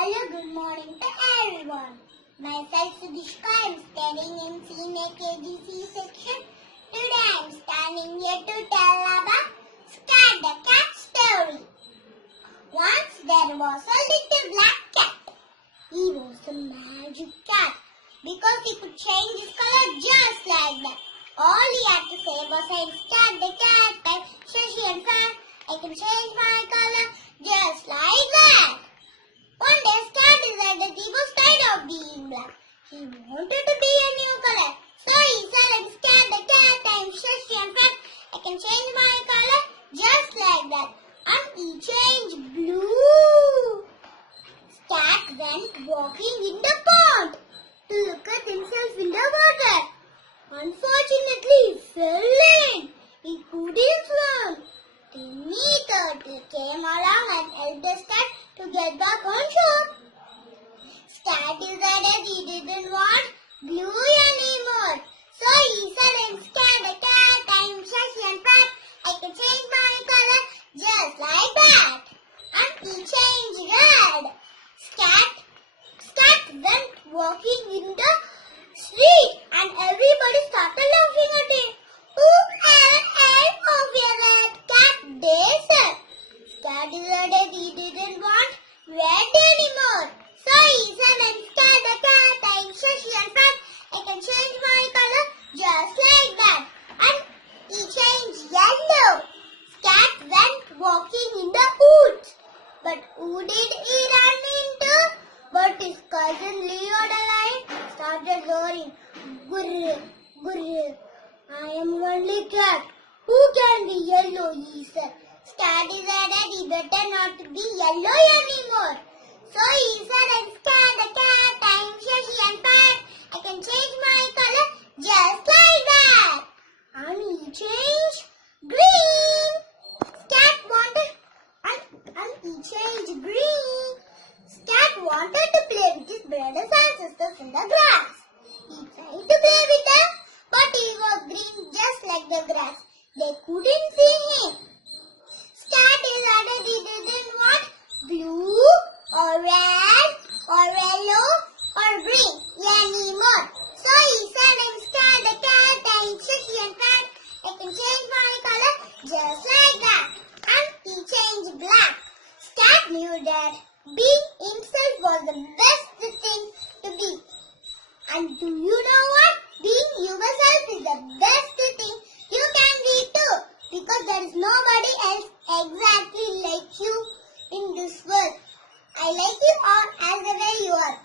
Hello, good morning to everyone. Myself Sugishka, I am studying in Sr.K.G section. Today I am standing here to tell about Scat the cat story. Once there was a little black cat. He was a magic cat because he could change his color just like that. All he had to say was, I am Scat the cat by Shashi and Fan. I can change my color just like that. One day, Scat decided he was tired of being black. He wanted to be a new color. So he said, I'm Scat the cat, I'm Shashi and Fat. I can change my color just like that. And he changed blue. Scat went walking in the pond to look at himself in the water. Unfortunately, he fell in. He couldn't swim. Tiny Turtle came along and helped the Scat to get back on shore. Scat decided he didn't want blue anymore. So he said, I'm Scat the cat, I'm Shashi and Fat. I can change my color just like that. And he changed red. Scat went walking in the street and everybody started laughing at him. Whoever ate of your red cat, they said. Scat decided he didn't want red anymore. So he said, I'm Scat the cat, I'm Shashi and Fat. I can change my color just like that. And he changed yellow. Scat went walking in the woods. But who did he run into? But his cousin Leo the lion started roaring, Gurr, gurr, I am only cat. Who can be yellow, he said. Scat decided he better not be yellow anymore. So he said, I'm Scat the cat, I'm Shashi and Fat. I can change my color just like that. And he changed green. Scat wanted, and he changed green. Scat wanted to play with his brothers and sisters in the grass. He tried to play with them, but he was green just like the grass. They couldn't see him. Scat decided he didn't want blue or red or yellow or green anymore. So he said, I'm Scat the cat, I'm Shashi and Fat. I can change my color just like that. And he changed black. Scat knew that being himself was the best thing to be. And do you know what? Being yourself is the best thing you can be too. Because there is nobody else exactly like you in this world. I like you all as the way you are.